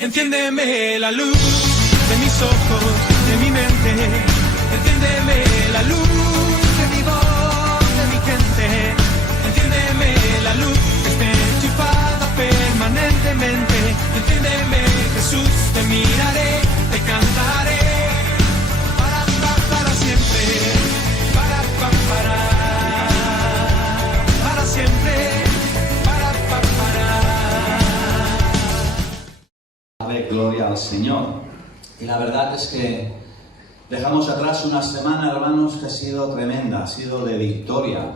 Enciéndeme la luz de mis ojos, de mi mente. Enciéndeme la luz de mi voz, de mi gente. Enciéndeme la luz que esté enchufada permanentemente. Enciéndeme, Jesús, te miraré, te cantaré. Para siempre. Para siempre. Gloria al Señor. Y la verdad es que dejamos atrás una semana, hermanos, que ha sido tremenda, ha sido de victoria.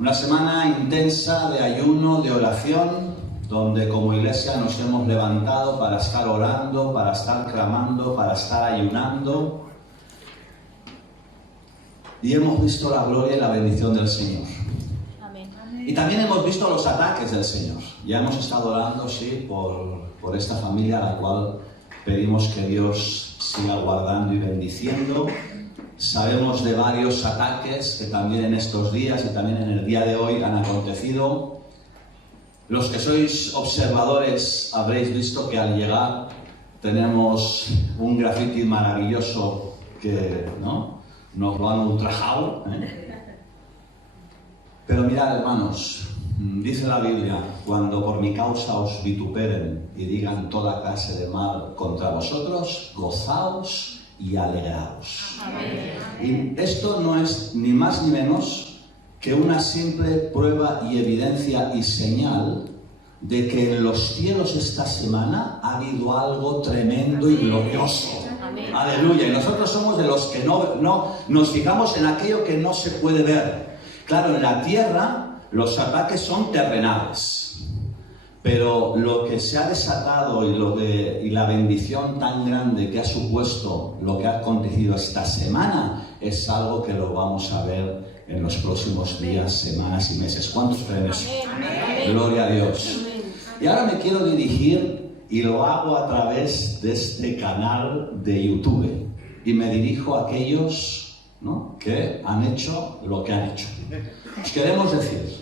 Una semana intensa de ayuno, de oración, donde como iglesia nos hemos levantado para estar orando, para estar clamando, para estar ayunando. Y hemos visto la gloria y la bendición del Señor. Amén. Y también hemos visto los ataques del Señor. Ya hemos estado orando, sí, por esta familia a la cual pedimos que Dios siga guardando y bendiciendo. Sabemos de varios ataques que también en estos días y también en el día de hoy han acontecido. Los que sois observadores habréis visto que al llegar tenemos un graffiti maravilloso que, ¿no?, nos lo han ultrajado, Pero mirad, hermanos, dice la Biblia: cuando por mi causa os vituperen y digan toda clase de mal contra vosotros, gozaos y alegraos. Amén. Y esto no es ni más ni menos que una simple prueba y evidencia y señal de que en los cielos esta semana ha habido algo tremendo y glorioso. Amén. Aleluya. Y nosotros somos de los que no nos fijamos en aquello que no se puede ver. Claro, en la tierra los ataques son terrenales, pero lo que se ha desatado y la bendición tan grande que ha supuesto lo que ha acontecido esta semana es algo que lo vamos a ver en los próximos días, semanas y meses. ¿Cuántos creen eso? Amén. Gloria a Dios. Amén. Y ahora me quiero dirigir, y lo hago a través de este canal de YouTube, y me dirijo a aquellos, ¿no?, que han hecho lo que han hecho. Os queremos decir: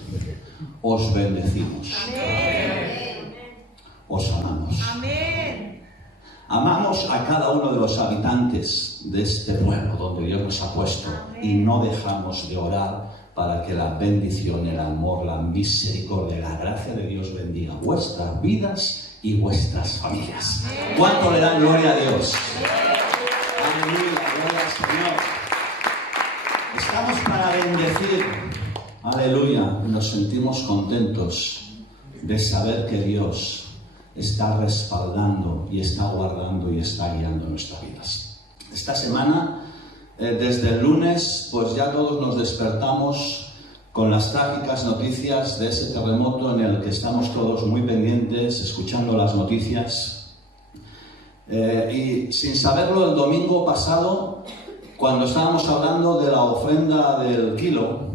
os bendecimos. Amén. Os amamos. Amén. Amamos a cada uno de los habitantes de este pueblo donde Dios nos ha puesto. Amén. Y no dejamos de orar para que la bendición, el amor, la misericordia, la gracia de Dios bendiga vuestras vidas y vuestras familias. Amén. ¿Cuánto le dan gloria a Dios? Aleluya, gloria al Señor. Estamos para bendecir. Aleluya. Nos sentimos contentos de saber que Dios está respaldando y está guardando y está guiando nuestras vidas. Esta semana, desde el lunes, pues ya todos nos despertamos con las trágicas noticias de ese terremoto en el que estamos todos muy pendientes, escuchando las noticias. Y sin saberlo, el domingo pasado, cuando estábamos hablando de la ofrenda del kilo,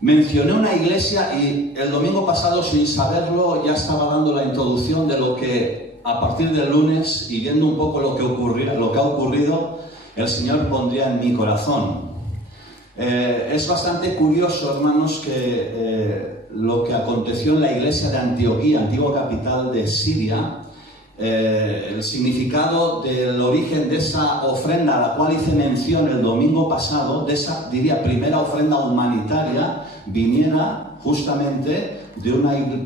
mencioné una iglesia, y el domingo pasado, sin saberlo, ya estaba dando la introducción de lo que a partir del lunes, y viendo un poco lo que ha ocurrido, el Señor pondría en mi corazón. Es bastante curioso, hermanos, que lo que aconteció en la iglesia de Antioquía, antigua capital de Siria, el significado del origen de esa ofrenda a la cual hice mención el domingo pasado, de esa, diría, primera ofrenda humanitaria, viniera justamente de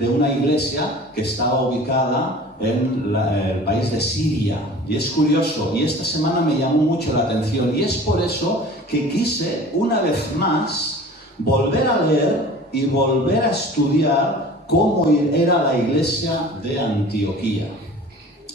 una iglesia que estaba ubicada en el país de Siria. Y es curioso, y esta semana me llamó mucho la atención, y es por eso que quise una vez más volver a leer y volver a estudiar cómo era la iglesia de Antioquía.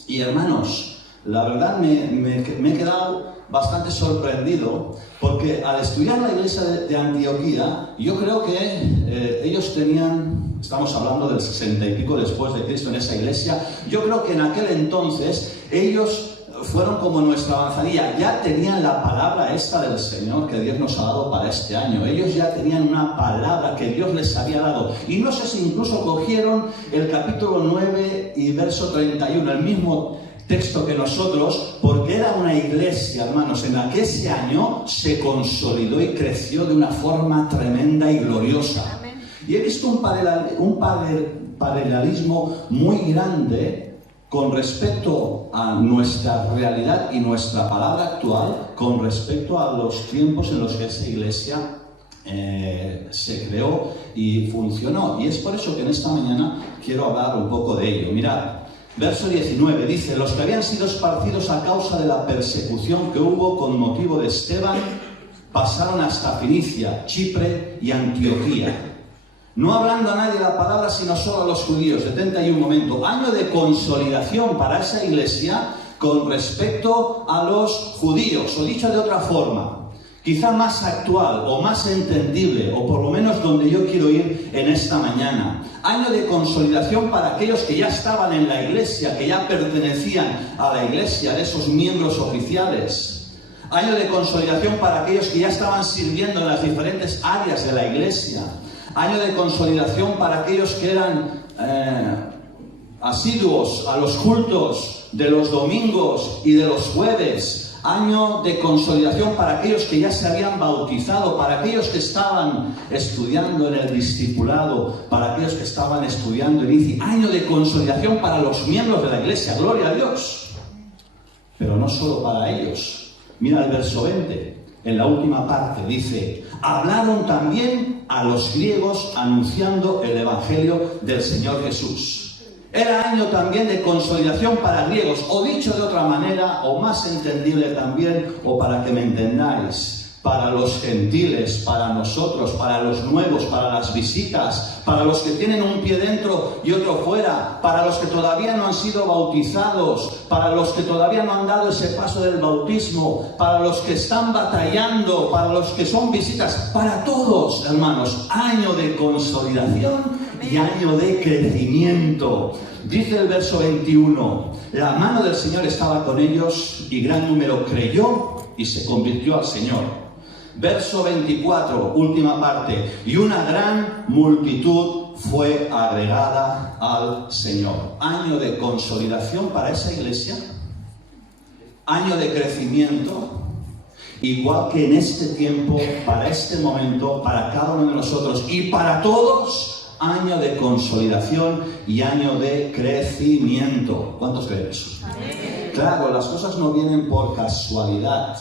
Y hermanos, la verdad me he quedado bastante sorprendido, porque al estudiar la iglesia de Antioquía, yo creo que ellos tenían, estamos hablando del 60 y pico después de Cristo en esa iglesia, yo creo que en aquel entonces ellos fueron como nuestra avanzadilla, ya tenían la palabra esta del Señor que Dios nos ha dado para este año. Ellos ya tenían una palabra que Dios les había dado, y no sé si incluso cogieron el capítulo 9 y verso 31, el mismo texto que nosotros, porque era una iglesia, hermanos, en la que ese año se consolidó y creció de una forma tremenda y gloriosa. Amén. Y he visto un paralelismo muy grande con respecto a nuestra realidad y nuestra palabra actual, con respecto a los tiempos en los que esa iglesia se creó y funcionó. Y es por eso que en esta mañana quiero hablar un poco de ello. Mirad, verso 19 dice: los que habían sido esparcidos a causa de la persecución que hubo con motivo de Esteban pasaron hasta Fenicia, Chipre y Antioquía. No hablando a nadie la palabra, sino solo a los judíos. Detente ahí un momento. Año de consolidación para esa iglesia con respecto a los judíos. O dicho de otra forma, quizá más actual o más entendible, o por lo menos donde yo quiero ir en esta mañana. Año de consolidación para aquellos que ya estaban en la iglesia, que ya pertenecían a la iglesia, de esos miembros oficiales. Año de consolidación para aquellos que ya estaban sirviendo en las diferentes áreas de la iglesia. Año de consolidación para aquellos que eran asiduos a los cultos de los domingos y de los jueves. Año de consolidación para aquellos que ya se habían bautizado, para aquellos que estaban estudiando en el discipulado, para aquellos que estaban estudiando en ICI. Año de consolidación para los miembros de la iglesia, gloria a Dios. Pero no solo para ellos. Mira el verso 20. En la última parte dice: hablaron también a los griegos anunciando el evangelio del Señor Jesús. Era año también de consolidación para griegos, o dicho de otra manera, o más entendible también, o para que me entendáis, para los gentiles, para nosotros, para los nuevos, para las visitas, para los que tienen un pie dentro y otro fuera, para los que todavía no han sido bautizados, para los que todavía no han dado ese paso del bautismo, para los que están batallando, para los que son visitas, para todos, hermanos, año de consolidación y año de crecimiento. Dice el verso 21, la mano del Señor estaba con ellos y gran número creyó y se convirtió al Señor. Verso 24, última parte, y una gran multitud fue agregada al Señor. Año de consolidación para esa iglesia, año de crecimiento, igual que en este tiempo, para este momento, para cada uno de nosotros y para todos, año de consolidación y año de crecimiento. ¿Cuántos creen eso? Amén. Claro, las cosas no vienen por casualidad.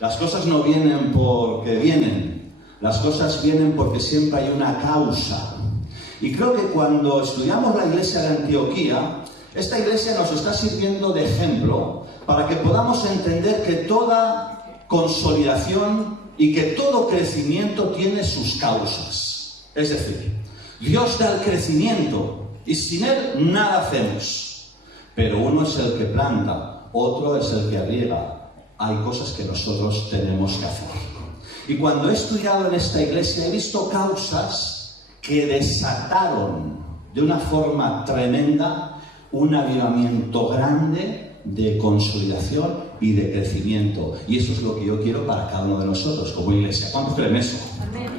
Las cosas no vienen porque vienen. Las cosas vienen porque siempre hay una causa. Y creo que cuando estudiamos la iglesia de Antioquía, esta iglesia nos está sirviendo de ejemplo para que podamos entender que toda consolidación y que todo crecimiento tiene sus causas. Es decir, Dios da el crecimiento y sin Él nada hacemos. Pero uno es el que planta, otro es el que riega. Hay cosas que nosotros tenemos que hacer. Y cuando he estudiado en esta iglesia, he visto causas que desataron de una forma tremenda un avivamiento grande de consolidación y de crecimiento. Y eso es lo que yo quiero para cada uno de nosotros como iglesia. ¿Cuántos creen eso?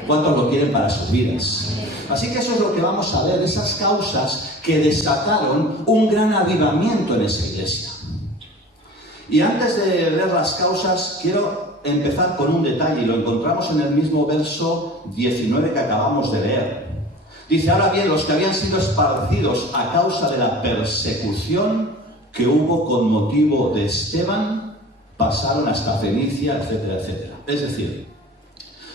¿Cuántos lo quieren para sus vidas? Así que eso es lo que vamos a ver, esas causas que desataron un gran avivamiento en esa iglesia. Y antes de ver las causas, quiero empezar con un detalle, y lo encontramos en el mismo verso 19 que acabamos de leer. Dice: ahora bien, los que habían sido esparcidos a causa de la persecución que hubo con motivo de Esteban, pasaron hasta Fenicia, etcétera, etcétera. Es decir,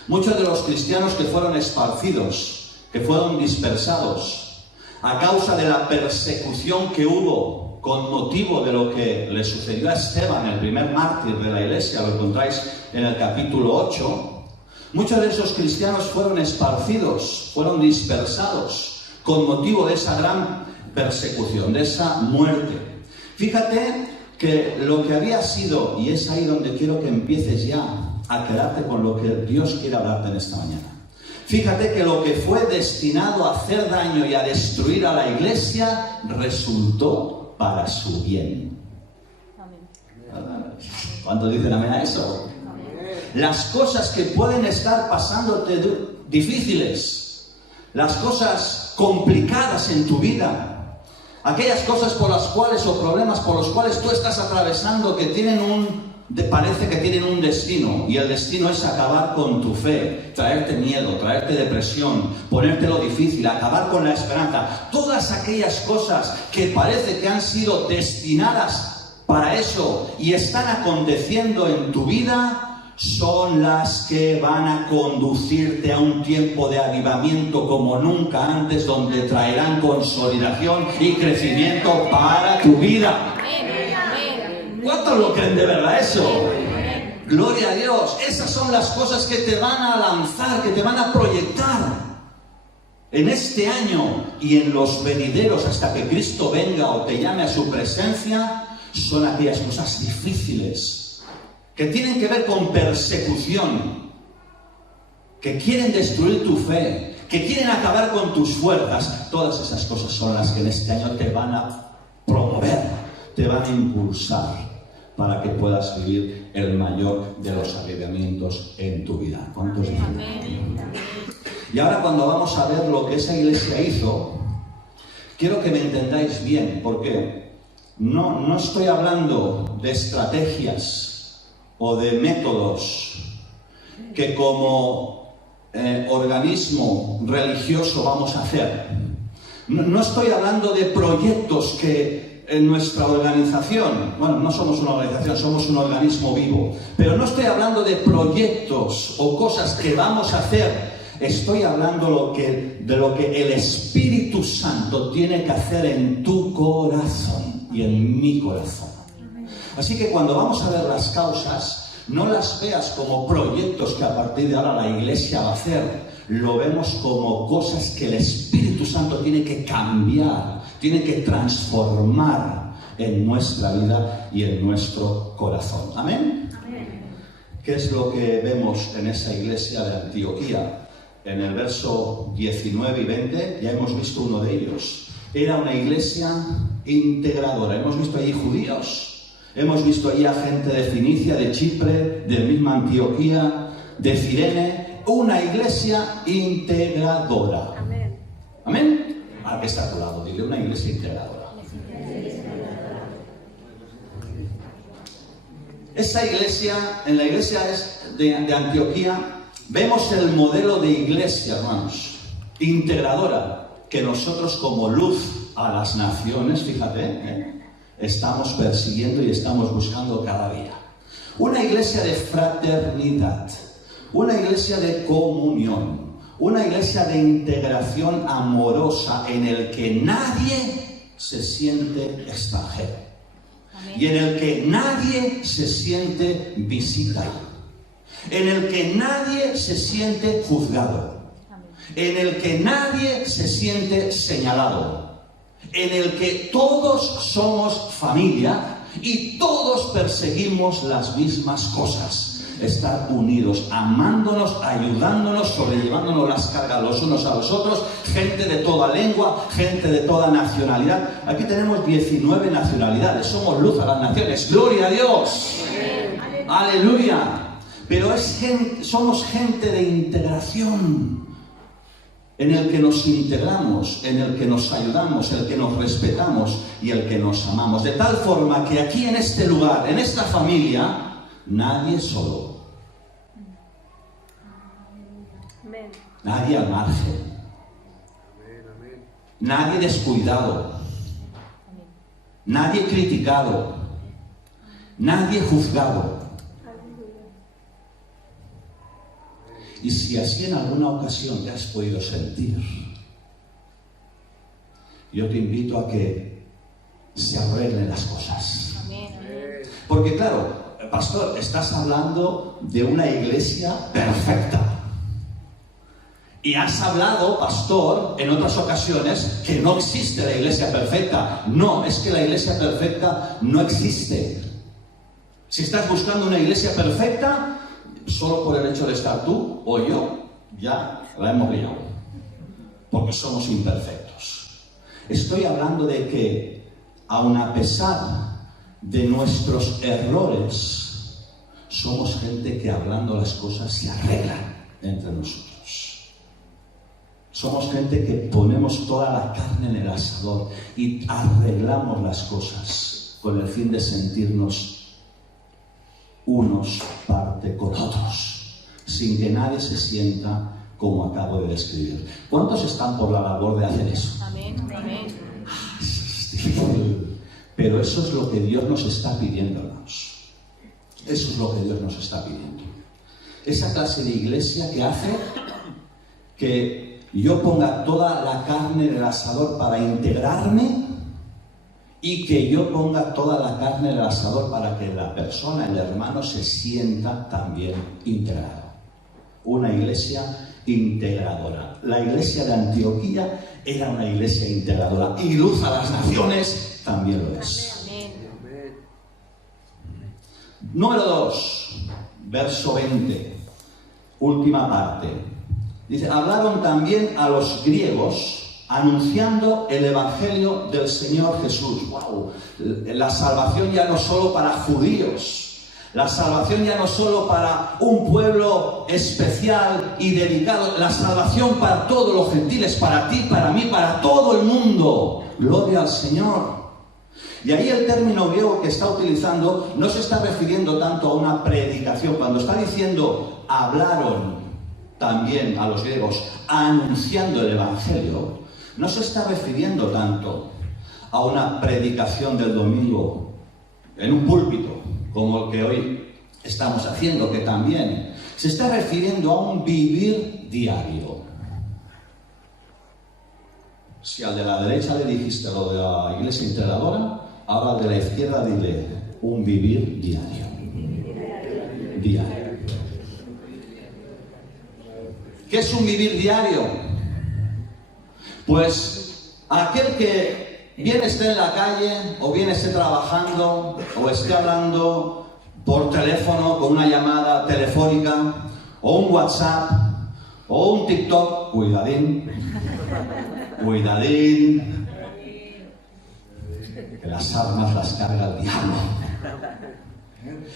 muchos de los cristianos que fueron esparcidos, que fueron dispersados, a causa de la persecución que hubo con motivo de lo que le sucedió a Esteban, el primer mártir de la iglesia, lo encontráis en el capítulo 8, muchos de esos cristianos fueron esparcidos, fueron dispersados con motivo de esa gran persecución, de esa muerte. Fíjate que lo que había sido, y es ahí donde quiero que empieces ya a quedarte con lo que Dios quiere hablarte en esta mañana. Fíjate que lo que fue destinado a hacer daño y a destruir a la iglesia resultó para su bien. Amén. ¿Cuántos dicen amén a eso? Amén. Las cosas que pueden estar pasándote difíciles, las cosas complicadas en tu vida, aquellas cosas por las cuales o problemas por los cuales tú estás atravesando que tienen parece que tienen un destino, y el destino es acabar con tu fe, traerte miedo, traerte depresión, ponértelo difícil, acabar con la esperanza. Todas aquellas cosas que parece que han sido destinadas para eso y están aconteciendo en tu vida, son las que van a conducirte a un tiempo de avivamiento como nunca antes, donde traerán consolidación y crecimiento para tu vida. ¿Cuántos lo creen de verdad eso? Gloria a Dios. Esas son las cosas que te van a lanzar, que te van a proyectar en este año y en los venideros hasta que Cristo venga o te llame a su presencia. Son aquellas cosas difíciles que tienen que ver con persecución, que quieren destruir tu fe, que quieren acabar con tus fuerzas. Todas esas cosas son las que en este año te van a promover, te van a impulsar para que puedas vivir el mayor de los avivamientos en tu vida. ¿Cuántos dicen? Amén. Y ahora, cuando vamos a ver lo que esa iglesia hizo, quiero que me entendáis bien, porque no estoy hablando de estrategias o de métodos que como organismo religioso vamos a hacer. No estoy hablando de proyectos que en nuestra organización, bueno, no somos una organización, somos un organismo vivo, pero no estoy hablando de proyectos o cosas que vamos a hacer. Estoy hablando de lo que el Espíritu Santo tiene que hacer en tu corazón y en mi corazón. Así que cuando vamos a ver las causas, no las veas como proyectos que a partir de ahora la iglesia va a hacer. Lo vemos como cosas que el Espíritu Santo tiene que cambiar, tiene que transformar en nuestra vida y en nuestro corazón. ¿Amén? Amén. ¿Qué es lo que vemos en esa iglesia de Antioquía? En el verso 19 y 20 ya hemos visto uno de ellos. Era una iglesia integradora. Hemos visto allí judíos. Hemos visto allí a gente de Fenicia, de Chipre, de misma Antioquía, de Cirene. Una iglesia integradora. Amén. ¿Amén? Ahora que está a tu lado, dile, una iglesia integradora. Esa iglesia, en la iglesia de Antioquía, vemos el modelo de iglesia, hermanos, integradora, que nosotros como luz a las naciones, fíjate, estamos persiguiendo y estamos buscando cada día. Una iglesia de fraternidad, una iglesia de comunión, una iglesia de integración amorosa en el que nadie se siente extranjero. Amén. Y en el que nadie se siente visita, en el que nadie se siente juzgado, amén, en el que nadie se siente señalado, en el que todos somos familia y todos perseguimos las mismas cosas: estar unidos, amándonos, ayudándonos, sobrellevándonos las cargas los unos a los otros, gente de toda lengua, gente de toda nacionalidad. Aquí tenemos 19 nacionalidades, somos luz a las naciones, gloria a Dios, aleluya. Pero somos gente de integración, en el que nos integramos, en el que nos ayudamos, en el que nos respetamos y el que nos amamos. De tal forma que aquí en este lugar, en esta familia, nadie es solo. Nadie al margen. Nadie descuidado. Nadie criticado. Nadie juzgado. Y si así en alguna ocasión te has podido sentir, yo te invito a que se arreglen las cosas. Porque claro, pastor, estás hablando de una iglesia perfecta. Y has hablado, pastor, en otras ocasiones, que no existe la iglesia perfecta. No, es que la iglesia perfecta no existe. Si estás buscando una iglesia perfecta, solo por el hecho de estar tú o yo, ya la hemos liado, porque somos imperfectos. Estoy hablando de que, aun a pesar de nuestros errores, somos gente que, hablando las cosas, se arreglan entre nosotros. Somos gente que ponemos toda la carne en el asador y arreglamos las cosas con el fin de sentirnos unos parte con otros, sin que nadie se sienta como acabo de describir. ¿Cuántos están por la labor de hacer eso? Amén, amén. Es difícil, pero eso es lo que Dios nos está pidiendo, hermanos. Eso es lo que Dios nos está pidiendo. Esa clase de iglesia que hace que yo ponga toda la carne en el asador para integrarme y que yo ponga toda la carne en el asador para que la persona, el hermano, se sienta también integrado. Una iglesia integradora. La iglesia de Antioquía era una iglesia integradora y Luz a las Naciones también lo es. Amén. Número 2, verso 20, última parte. Dice, hablaron también a los griegos anunciando el Evangelio del Señor Jesús. ¡Wow! La salvación ya no solo para judíos. La salvación ya no solo para un pueblo especial y dedicado. La salvación para todos los gentiles, para ti, para mí, para todo el mundo. Gloria al Señor. Y ahí el término griego que está utilizando no se está refiriendo tanto a una predicación. Cuando está diciendo hablaron también a los griegos anunciando el Evangelio, no se está refiriendo tanto a una predicación del domingo en un púlpito, como el que hoy estamos haciendo, que también se está refiriendo a un vivir diario. Si al de la derecha le dijiste lo de la iglesia integradora, ahora al de la izquierda dile un vivir diario. Diario. ¿Qué es un vivir diario? Pues aquel que bien esté en la calle, o bien esté trabajando, o esté hablando por teléfono, con una llamada telefónica, o un WhatsApp, o un TikTok, cuidadín, cuidadín, que las armas las carga el diablo.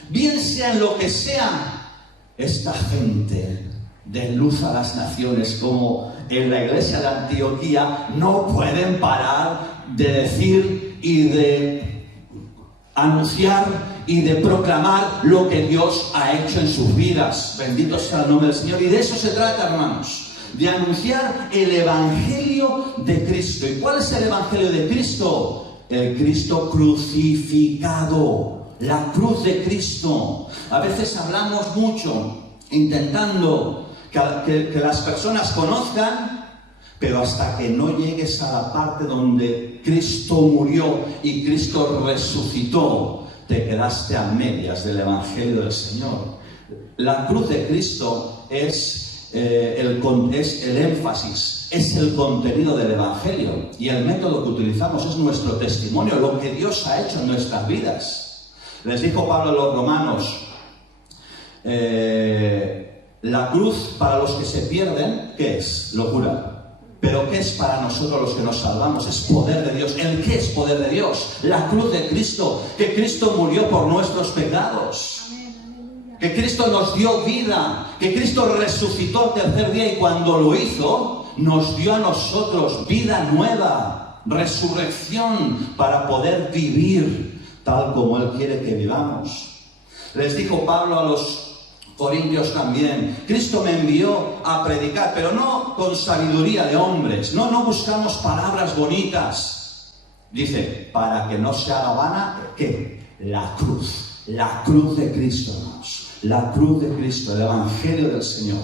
Bien sea en lo que sea, esta gente de Luz a las Naciones, como en la iglesia de Antioquía, no pueden parar de decir y de anunciar y de proclamar lo que Dios ha hecho en sus vidas. Bendito sea el nombre del Señor. Y de eso se trata, hermanos, de anunciar el Evangelio de Cristo. ¿Y cuál es el Evangelio de Cristo? El Cristo crucificado, la cruz de Cristo. A veces hablamos mucho intentando que las personas conozcan, pero hasta que no llegues a la parte donde Cristo murió y Cristo resucitó, te quedaste a medias del Evangelio del Señor. La cruz de Cristo es el énfasis, es el contenido del Evangelio, y el método que utilizamos es nuestro testimonio, lo que Dios ha hecho en nuestras vidas. Les dijo Pablo a los romanos, la cruz para los que se pierden, ¿qué es? Locura. Pero ¿qué es para nosotros los que nos salvamos? Es poder de Dios. ¿El qué es poder de Dios? La cruz de Cristo, que Cristo murió por nuestros pecados, que Cristo nos dio vida, que Cristo resucitó el tercer día, y cuando lo hizo, nos dio a nosotros vida nueva, resurrección, para poder vivir tal como Él quiere que vivamos. Les dijo Pablo a los Corintios también, Cristo me envió a predicar, pero no con sabiduría de hombres, no buscamos palabras bonitas. Dice, para que no se haga vana, ¿qué? La cruz de Cristo, hermanos, la cruz de Cristo, el Evangelio del Señor,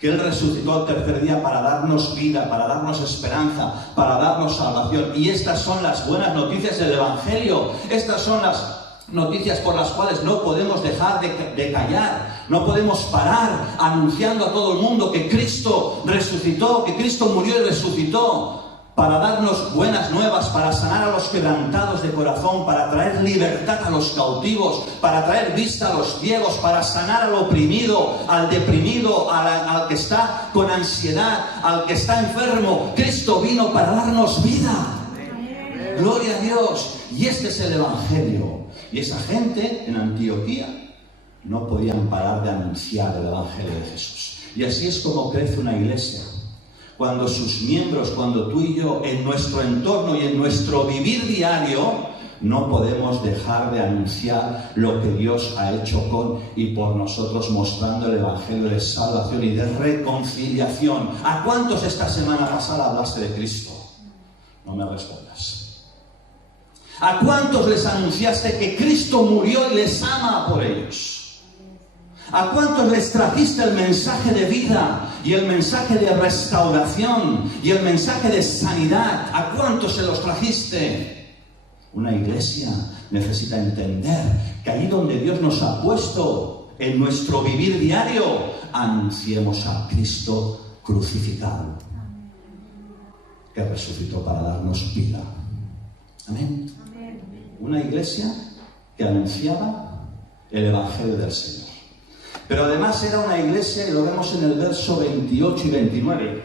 que Él resucitó el tercer día para darnos vida, para darnos esperanza, para darnos salvación. Y estas son las buenas noticias del Evangelio, estas son las noticias por las cuales no podemos dejar de callar. No podemos parar anunciando a todo el mundo que Cristo resucitó, que Cristo murió y resucitó, para darnos buenas nuevas, para sanar a los quebrantados de corazón, para traer libertad a los cautivos, para traer vista a los ciegos, para sanar al oprimido, al deprimido, al que está con ansiedad, al que está enfermo. Cristo vino para darnos vida. Gloria a Dios. Y este es el Evangelio. Y esa gente en Antioquía no podían parar de anunciar el Evangelio de Jesús. Y así es como crece una iglesia. Cuando sus miembros, cuando tú y yo, en nuestro entorno y en nuestro vivir diario, no podemos dejar de anunciar lo que Dios ha hecho con y por nosotros, mostrando el Evangelio de salvación y de reconciliación. ¿A cuántos esta semana pasada hablaste de Cristo? No me respondas. ¿A cuántos les anunciaste que Cristo murió y les ama por ellos? ¿A cuántos les trajiste el mensaje de vida y el mensaje de restauración y el mensaje de sanidad? ¿A cuántos se los trajiste? Una iglesia necesita entender que allí donde Dios nos ha puesto en nuestro vivir diario, anunciemos a Cristo crucificado, que resucitó para darnos vida. Amén. Una iglesia que anunciaba el Evangelio del Señor. Pero además era una iglesia, y lo vemos en el verso 28 y 29,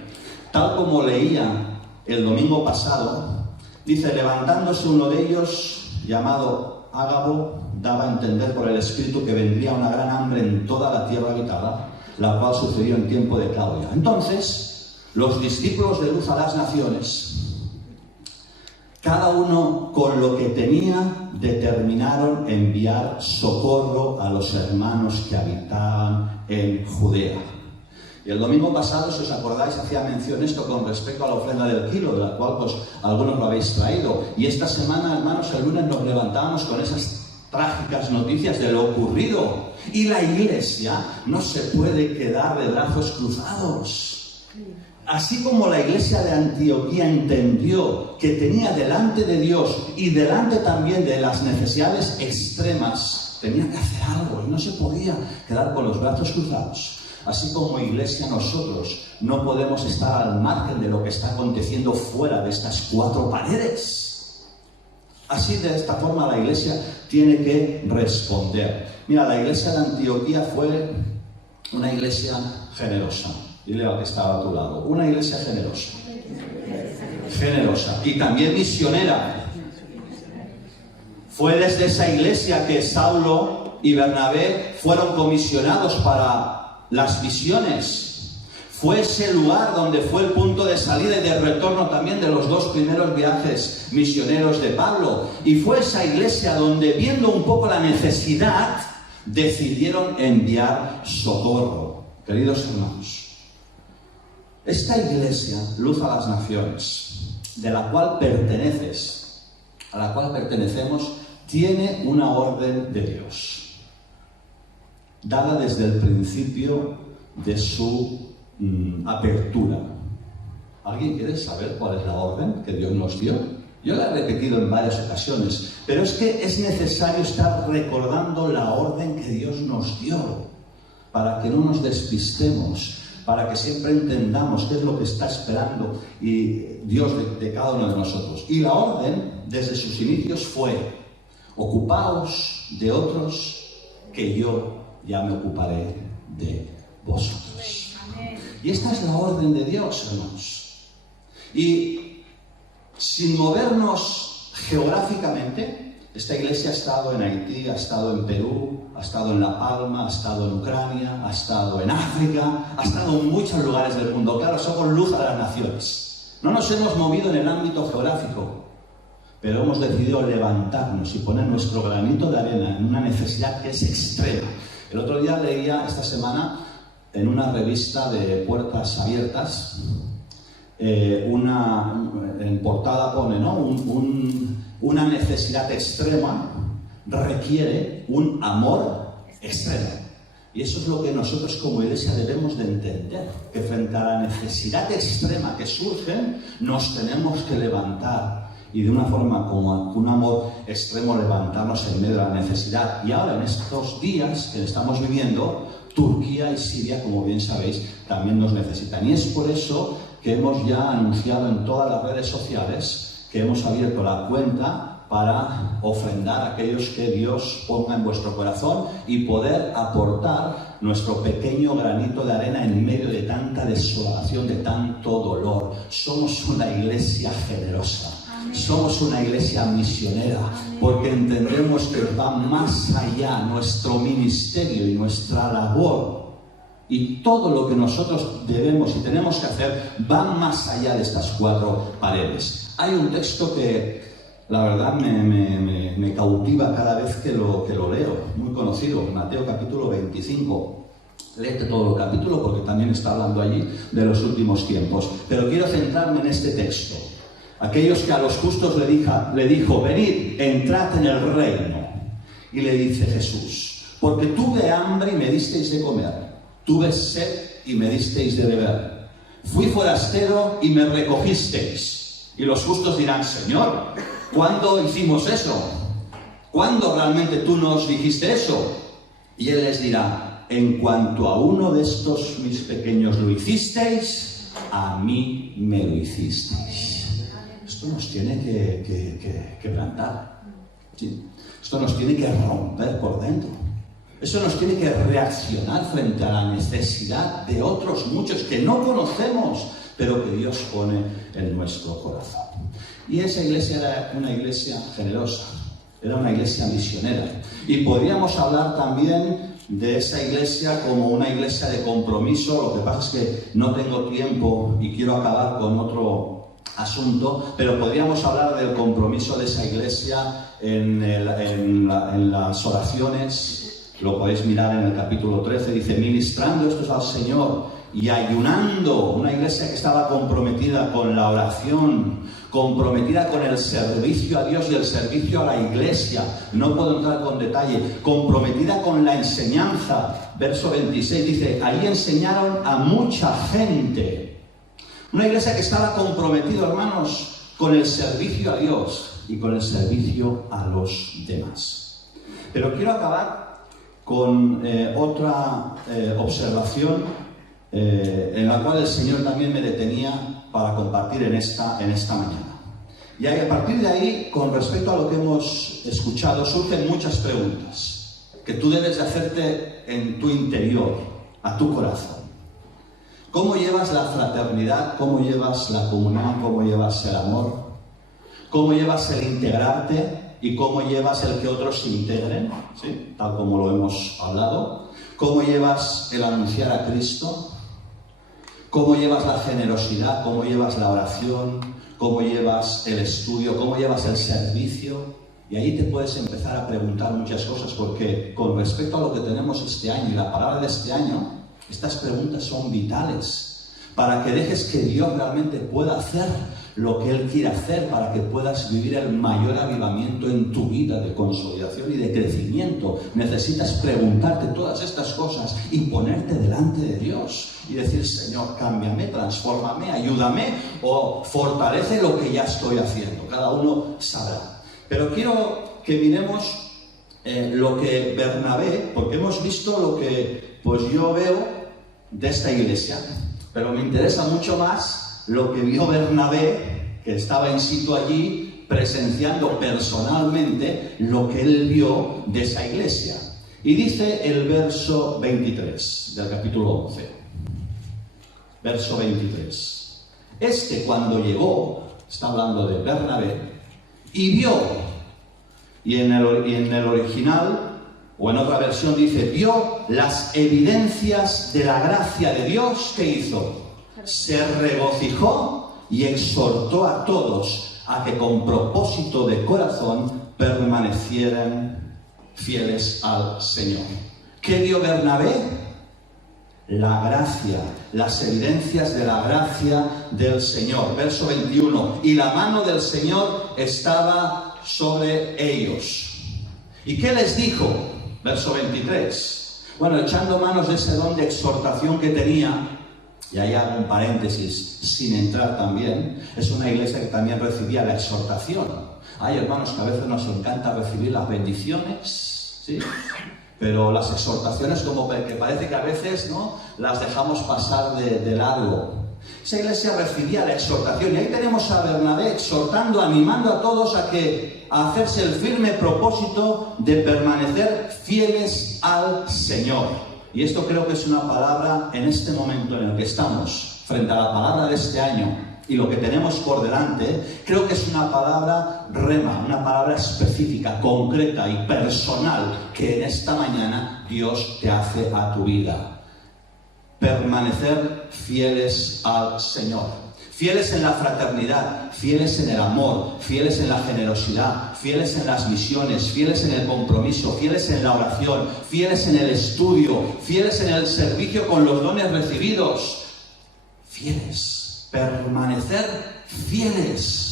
tal como leía el domingo pasado, dice: levantándose uno de ellos, llamado Ágabo, daba a entender por el Espíritu que vendría una gran hambre en toda la tierra habitada, la cual sucedió en tiempo de Claudia. Entonces, los discípulos de Luz a las Naciones, cada uno con lo que tenía, determinaron enviar socorro a los hermanos que habitaban en Judea. Y el domingo pasado, si os acordáis, hacía mención esto con respecto a la ofrenda del kilo, de la cual pues algunos lo habéis traído. Y esta semana, hermanos, el lunes nos levantábamos con esas trágicas noticias de lo ocurrido. Y la iglesia no se puede quedar de brazos cruzados. Así como la iglesia de Antioquía entendió que tenía delante de Dios y delante también de las necesidades extremas, tenía que hacer algo y no se podía quedar con los brazos cruzados. Así como iglesia, nosotros no podemos estar al margen de lo que está aconteciendo fuera de estas cuatro paredes. Así, de esta forma, la iglesia tiene que responder. Mira, la iglesia de Antioquía fue una iglesia generosa. Dile al que estaba a tu lado. Una iglesia generosa. Generosa. Y también misionera. Fue desde esa iglesia que Saulo y Bernabé fueron comisionados para las misiones. Fue ese lugar donde fue el punto de salida y de retorno también de los dos primeros viajes misioneros de Pablo. Y fue esa iglesia donde, viendo un poco la necesidad, decidieron enviar socorro. Queridos hermanos, esta iglesia, Luz a las Naciones, de la cual perteneces, a la cual pertenecemos, tiene una orden de Dios, dada desde el principio de su apertura. ¿Alguien quiere saber cuál es la orden que Dios nos dio? Yo la he repetido en varias ocasiones, pero es que es necesario estar recordando la orden que Dios nos dio, para que no nos despistemos, para que siempre entendamos qué es lo que está esperando y Dios de cada uno de nosotros. Y la orden, desde sus inicios, fue: ocupaos de otros, que yo ya me ocuparé de vosotros. Y esta es la orden de Dios, hermanos. Y sin movernos geográficamente, esta iglesia ha estado en Haití, ha estado en Perú, ha estado en La Palma, ha estado en Ucrania, ha estado en África, ha estado en muchos lugares del mundo. Claro, somos Luz a las Naciones. No nos hemos movido en el ámbito geográfico, pero hemos decidido levantarnos y poner nuestro granito de arena en una necesidad que es extrema. El otro día leía, esta semana, en una revista de Puertas Abiertas, en portada pone, ¿no?, una necesidad extrema requiere un amor extremo. Y eso es lo que nosotros como iglesia debemos de entender, que frente a la necesidad extrema que surge, nos tenemos que levantar y de una forma como un amor extremo levantarnos en medio de la necesidad. Y ahora, en estos días que estamos viviendo, Turquía y Siria, como bien sabéis, también nos necesitan. Y es por eso que hemos ya anunciado en todas las redes sociales que hemos abierto la cuenta para ofrendar a aquellos que Dios ponga en vuestro corazón y poder aportar nuestro pequeño granito de arena en medio de tanta desolación, de tanto dolor. Somos una iglesia generosa. Somos una iglesia misionera, porque entendemos que va más allá nuestro ministerio y nuestra labor, y todo lo que nosotros debemos y tenemos que hacer va más allá de estas cuatro paredes. Hay un texto que la verdad me cautiva cada vez que lo leo. Muy conocido, Mateo capítulo 25. Léete todo el capítulo porque también está hablando allí de los últimos tiempos. Pero quiero centrarme en este texto. Aquellos que a los justos le dijo, venid, entrad en el reino. Y le dice Jesús, porque tuve hambre y me disteis de comer, tuve sed y me disteis de beber, fui forastero y me recogisteis. Y los justos dirán, Señor, ¿cuándo hicimos eso? ¿Cuándo realmente tú nos dijiste eso? Y Él les dirá, en cuanto a uno de estos mis pequeños lo hicisteis, a mí me lo hicisteis. Esto nos tiene que plantar. ¿Sí? Esto nos tiene que romper por dentro. Eso nos tiene que reaccionar frente a la necesidad de otros muchos que no conocemos, pero que Dios pone en nuestro corazón. Y esa iglesia era una iglesia generosa, era una iglesia misionera. Y podríamos hablar también de esa iglesia como una iglesia de compromiso. Lo que pasa es que no tengo tiempo y quiero acabar con otro asunto, pero podríamos hablar del compromiso de esa iglesia en las oraciones. Lo podéis mirar en el capítulo 13, dice, ministrando estos al Señor y ayunando. Una iglesia que estaba comprometida con la oración, comprometida con el servicio a Dios y el servicio a la iglesia. No puedo entrar con detalle. Comprometida con la enseñanza. Verso 26 dice, allí enseñaron a mucha gente. Una iglesia que estaba comprometida, hermanos, con el servicio a Dios y con el servicio a los demás. Pero quiero acabar con otra observación en la cual el Señor también me detenía para compartir en esta mañana. Y a partir de ahí, con respecto a lo que hemos escuchado, surgen muchas preguntas que tú debes de hacerte en tu interior, a tu corazón. ¿Cómo llevas la fraternidad? ¿Cómo llevas la comunión? ¿Cómo llevas el amor? ¿Cómo llevas el integrarte? ¿Y cómo llevas el que otros se integren? ¿Sí? Tal como lo hemos hablado. ¿Cómo llevas el anunciar a Cristo? ¿Cómo llevas la generosidad? ¿Cómo llevas la oración? ¿Cómo llevas el estudio? ¿Cómo llevas el servicio? Y ahí te puedes empezar a preguntar muchas cosas, porque con respecto a lo que tenemos este año y la palabra de este año, estas preguntas son vitales para que dejes que Dios realmente pueda hacer lo que Él quiere hacer, para que puedas vivir el mayor avivamiento en tu vida de consolidación y de crecimiento. Necesitas preguntarte todas estas cosas y ponerte delante de Dios y decir, Señor, cámbiame, transfórmame, ayúdame o fortalece lo que ya estoy haciendo. Cada uno sabrá. Pero quiero que miremos lo que Bernabé, porque hemos visto lo que pues yo veo de esta iglesia, pero me interesa mucho más lo que vio Bernabé, que estaba in situ allí, presenciando personalmente lo que él vio de esa iglesia. Y dice el verso 23 del capítulo 11. Verso 23. Este, cuando llegó, está hablando de Bernabé, y vio, y en el original, o en otra versión dice, vio las evidencias de la gracia de Dios que hizo. Se regocijó y exhortó a todos a que con propósito de corazón permanecieran fieles al Señor. ¿Qué vio Bernabé? La gracia, las evidencias de la gracia del Señor. Verso 21. Y la mano del Señor estaba sobre ellos. ¿Y qué les dijo? Verso 23. Bueno, echando manos de ese don de exhortación que tenía, y ahí hago un paréntesis, sin entrar también, es una iglesia que también recibía la exhortación. Hay hermanos que a veces nos encanta recibir las bendiciones, ¿sí? Pero las exhortaciones como que parece que a veces, ¿no?, las dejamos pasar de largo. Esa iglesia recibía la exhortación, y ahí tenemos a Bernabé exhortando, animando a todos a hacerse el firme propósito de permanecer fieles al Señor. Y esto creo que es una palabra en este momento en el que estamos, frente a la palabra de este año y lo que tenemos por delante, creo que es una palabra rema, una palabra específica, concreta y personal que en esta mañana Dios te hace a tu vida. Permanecer fieles al Señor. fieles en la fraternidad, fieles en el amor, fieles en la generosidad, fieles en las misiones, fieles en el compromiso, fieles en la oración, fieles en el estudio, fieles en el servicio con los dones recibidos. Fieles, permanecer fieles.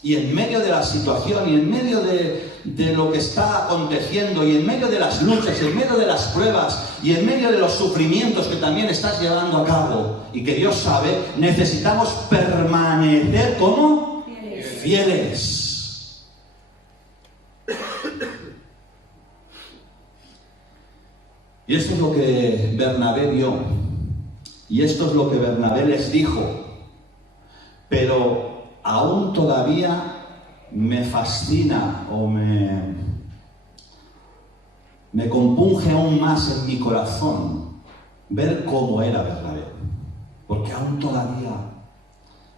Y en medio de la situación, y en medio de lo que está aconteciendo, y en medio de las luchas, y en medio de las pruebas, y en medio de los sufrimientos que también estás llevando a cabo, y que Dios sabe, necesitamos permanecer como fieles. Y esto es lo que Bernabé vio, y esto es lo que Bernabé les dijo, pero aún todavía me fascina o me compunge aún más en mi corazón ver cómo era Bernabé, porque aún todavía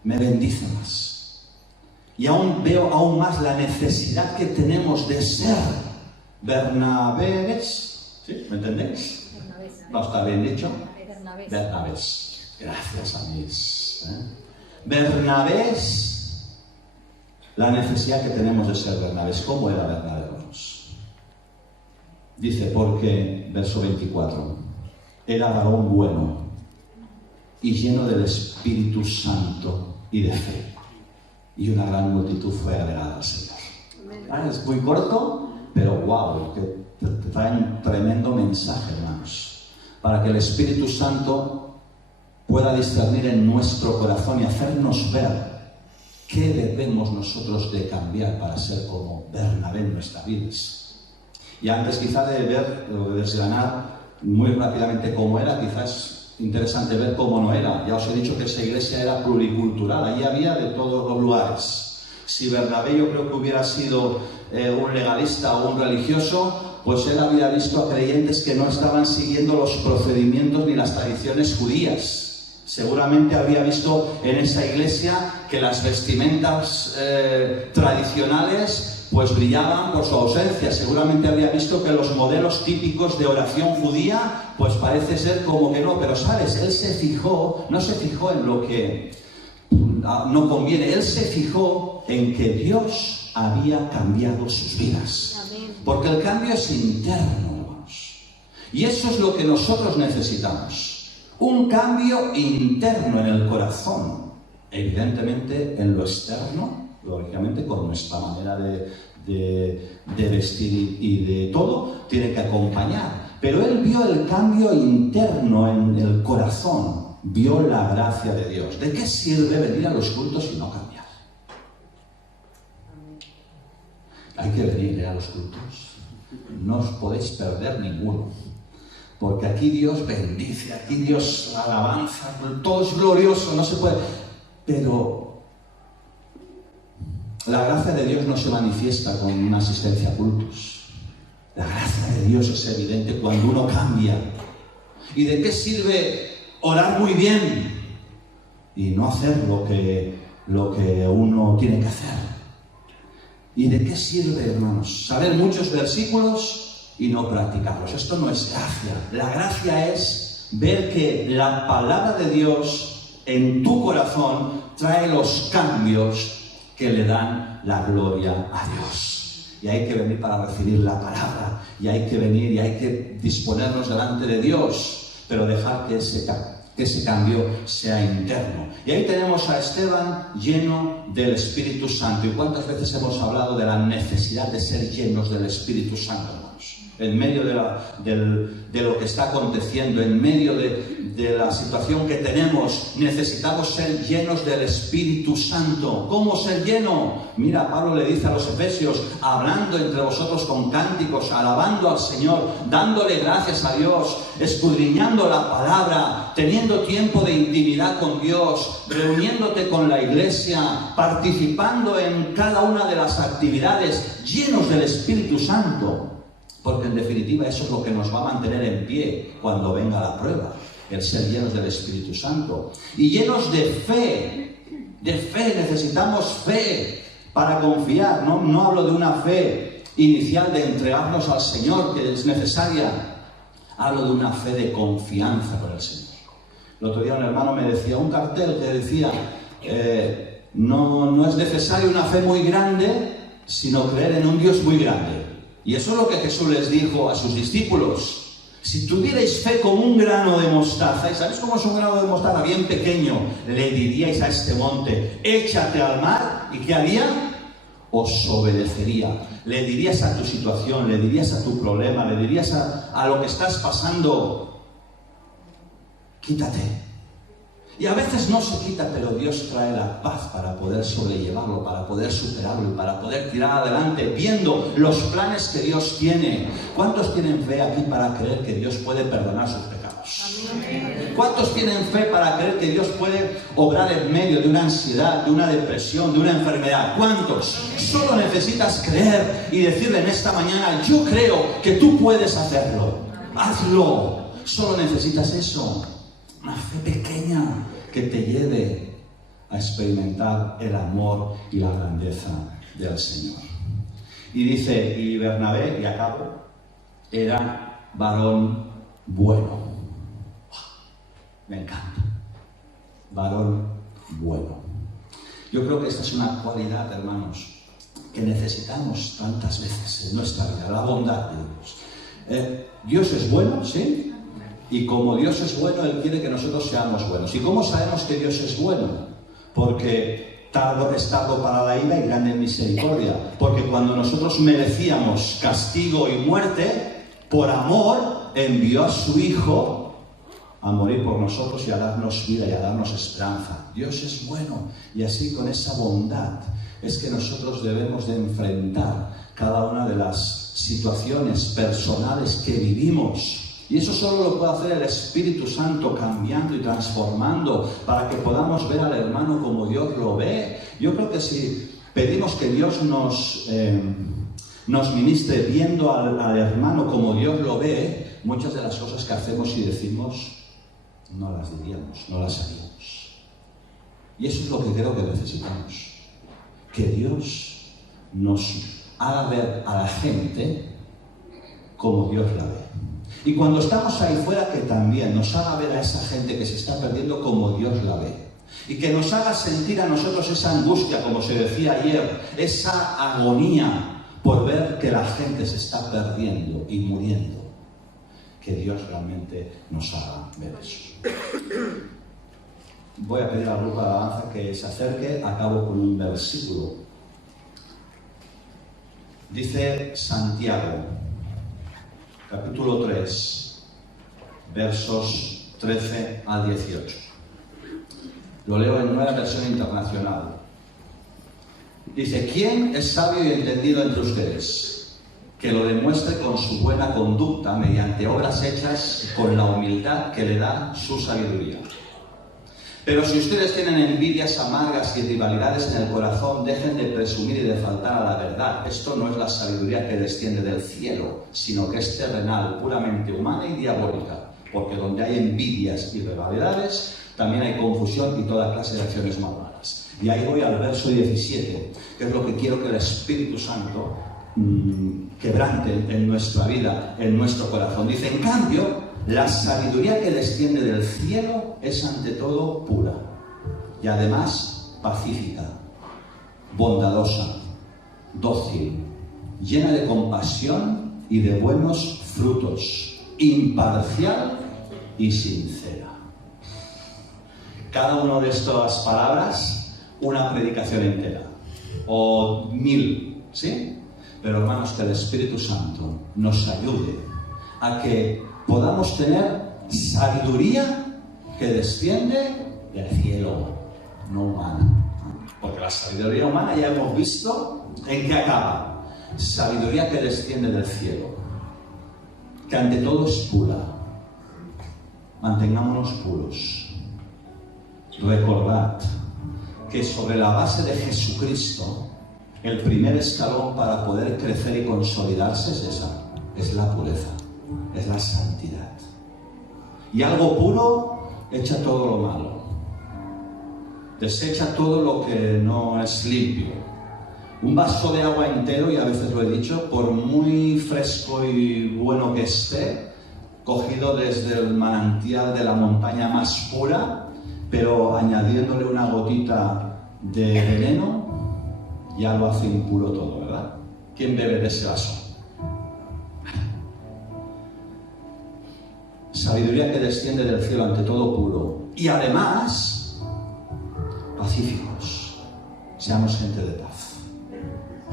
me bendice más y aún veo aún más la necesidad que tenemos de ser Bernabés. ¿Sí? ¿Me entendéis? ¿No está bien dicho? Bernabés. Gracias a mis Bernabés. La necesidad que tenemos de ser Bernabés. ¿Cómo era Bernabé, hermanos? Dice, porque, verso 24, era varón bueno y lleno del Espíritu Santo y de fe, y una gran multitud fue agregada al Señor. Es muy corto, pero wow, que te trae un tremendo mensaje, hermanos, para que el Espíritu Santo pueda discernir en nuestro corazón y hacernos ver ¿qué debemos nosotros de cambiar para ser como Bernabé en nuestras vidas? Y antes quizá de ver o de desgranar muy rápidamente cómo era, quizás interesante ver cómo no era. Ya os he dicho que esa iglesia era pluricultural, allí había de todos los lugares. Si Bernabé yo creo que hubiera sido un legalista o un religioso, pues él había visto a creyentes que no estaban siguiendo los procedimientos ni las tradiciones judías. Seguramente había visto en esa iglesia que las vestimentas tradicionales pues brillaban por su ausencia. Seguramente había visto que los modelos típicos de oración judía pues parece ser como que no. Pero sabes, él no se fijó en lo que no conviene. Él se fijó en que Dios había cambiado sus vidas. Porque el cambio es interno, hermanos. Y eso es lo que nosotros necesitamos. Un cambio interno en el corazón, evidentemente en lo externo, lógicamente con nuestra manera de vestir y de todo, tiene que acompañar. Pero él vio el cambio interno en el corazón, vio la gracia de Dios. ¿De qué sirve venir a los cultos y no cambiar? Hay que venir a los cultos, no os podéis perder ninguno. Porque aquí Dios bendice, aquí Dios alabanza, todo es glorioso, no se puede. Pero la gracia de Dios no se manifiesta con una asistencia a cultos. La gracia de Dios es evidente cuando uno cambia. ¿Y de qué sirve orar muy bien y no hacer lo que uno tiene que hacer? ¿Y de qué sirve, hermanos, saber muchos versículos y no practicarlos? Esto no es gracia. La gracia es ver que la palabra de Dios en tu corazón trae los cambios que le dan la gloria a Dios. Y hay que venir para recibir la palabra, y hay que venir y hay que disponernos delante de Dios, pero dejar que ese cambio sea interno. Y ahí tenemos a Esteban lleno del Espíritu Santo. ¿Y cuántas veces hemos hablado de la necesidad de ser llenos del Espíritu Santo? En medio de lo que está aconteciendo, en medio de la situación que tenemos, necesitamos ser llenos del Espíritu Santo. ¿Cómo ser lleno? Mira, Pablo le dice a los Efesios, hablando entre vosotros con cánticos, alabando al Señor, dándole gracias a Dios, escudriñando la palabra, teniendo tiempo de intimidad con Dios, reuniéndote con la iglesia, participando en cada una de las actividades, llenos del Espíritu Santo. Porque en definitiva eso es lo que nos va a mantener en pie cuando venga la prueba, el ser llenos del Espíritu Santo. Y llenos de fe, necesitamos fe para confiar. No hablo de una fe inicial de entregarnos al Señor, que es necesaria. Hablo de una fe de confianza con el Señor. El otro día un hermano me decía un cartel que decía no es necesario una fe muy grande, sino creer en un Dios muy grande. Y eso es lo que Jesús les dijo a sus discípulos. Si tuvierais fe como un grano de mostaza, ¿y sabéis cómo es un grano de mostaza? Bien pequeño, le diríais a este monte, échate al mar, ¿y qué haría? Os obedecería. Le dirías a tu situación, le dirías a tu problema, le dirías a lo que estás pasando, quítate. Y a veces no se quita, pero Dios trae la paz para poder sobrellevarlo, para poder superarlo y para poder tirar adelante, viendo los planes que Dios tiene. ¿Cuántos tienen fe aquí para creer que Dios puede perdonar sus pecados? ¿Cuántos tienen fe para creer que Dios puede obrar en medio de una ansiedad, de una depresión, de una enfermedad? ¿Cuántos? Solo necesitas creer y decirle en esta mañana, yo creo que tú puedes hacerlo. Hazlo. Solo necesitas eso. Una fe pequeña que te lleve a experimentar el amor y la grandeza del Señor. Y dice, y Bernabé, y acabo, era varón bueno. Me encanta. Varón bueno. Yo creo que esta es una cualidad, hermanos, que necesitamos tantas veces en nuestra vida, la bondad de Dios. Dios es bueno, ¿sí? Y como Dios es bueno, Él quiere que nosotros seamos buenos. ¿Y cómo sabemos que Dios es bueno? Porque tardo es tardo para la ira y grande en misericordia. Porque cuando nosotros merecíamos castigo y muerte, por amor envió a su Hijo a morir por nosotros y a darnos vida y a darnos esperanza. Dios es bueno. Y así, con esa bondad, es que nosotros debemos de enfrentar cada una de las situaciones personales que vivimos. Y eso solo lo puede hacer el Espíritu Santo, cambiando y transformando para que podamos ver al hermano como Dios lo ve. Yo creo que si pedimos que Dios nos ministre viendo al hermano como Dios lo ve, muchas de las cosas que hacemos y decimos no las diríamos, no las haríamos. Y eso es lo que creo que necesitamos. Que Dios nos haga ver a la gente como Dios la ve. Y cuando estamos ahí fuera, que también nos haga ver a esa gente que se está perdiendo como Dios la ve. Y que nos haga sentir a nosotros esa angustia, como se decía ayer, esa agonía por ver que la gente se está perdiendo y muriendo. Que Dios realmente nos haga ver eso. Voy a pedir al grupo de alabanza que se acerque. Acabo con un versículo. Dice Santiago, capítulo 3, versos 13 al 18. Lo leo en Nueva Versión Internacional. Dice, ¿quién es sabio y entendido entre ustedes? Que lo demuestre con su buena conducta mediante obras hechas con la humildad que le da su sabiduría. Pero si ustedes tienen envidias amargas y rivalidades en el corazón, dejen de presumir y de faltar a la verdad. Esto no es la sabiduría que desciende del cielo, sino que es terrenal, puramente humana y diabólica. Porque donde hay envidias y rivalidades, también hay confusión y toda clase de acciones malvadas. Y ahí voy al verso 17, que es lo que quiero que el Espíritu Santo quebrante en nuestra vida, en nuestro corazón. Dice, en cambio, la sabiduría que desciende del cielo es ante todo pura y además pacífica, bondadosa, dócil, llena de compasión y de buenos frutos, imparcial y sincera. Cada una de estas palabras, una predicación entera, o 1000, ¿sí? Pero hermanos, que el Espíritu Santo nos ayude a que podamos tener sabiduría que desciende del cielo, no humana. Porque la sabiduría humana ya hemos visto en qué acaba. Sabiduría que desciende del cielo, que ante todo es pura. Mantengámonos puros. Recordad que sobre la base de Jesucristo, el primer escalón para poder crecer y consolidarse es esa, es la pureza, es la santidad. Y algo puro echa todo lo malo, desecha todo lo que no es limpio. Un vaso de agua entero, y a veces lo he dicho, por muy fresco y bueno que esté, cogido desde el manantial de la montaña más pura, pero añadiéndole una gotita de veneno ya lo hace impuro todo, ¿verdad? ¿Quién bebe de ese vaso? Sabiduría que desciende del cielo, ante todo puro. Y además, pacíficos. Seamos gente de paz.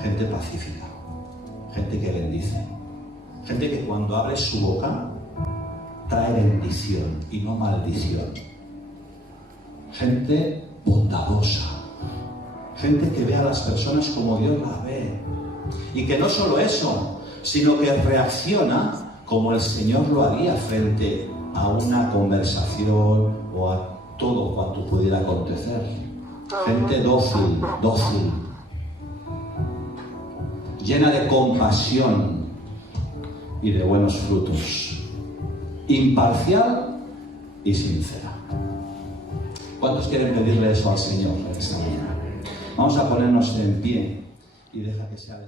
Gente pacífica. Gente que bendice. Gente que cuando abre su boca trae bendición y no maldición. Gente bondadosa. Gente que ve a las personas como Dios las ve. Y que no solo eso, sino que reacciona como el Señor lo haría frente a una conversación o a todo cuanto pudiera acontecer. Gente dócil, dócil, llena de compasión y de buenos frutos, imparcial y sincera. ¿Cuántos quieren pedirle eso al Señor esta mañana? Vamos a ponernos en pie y deja que sea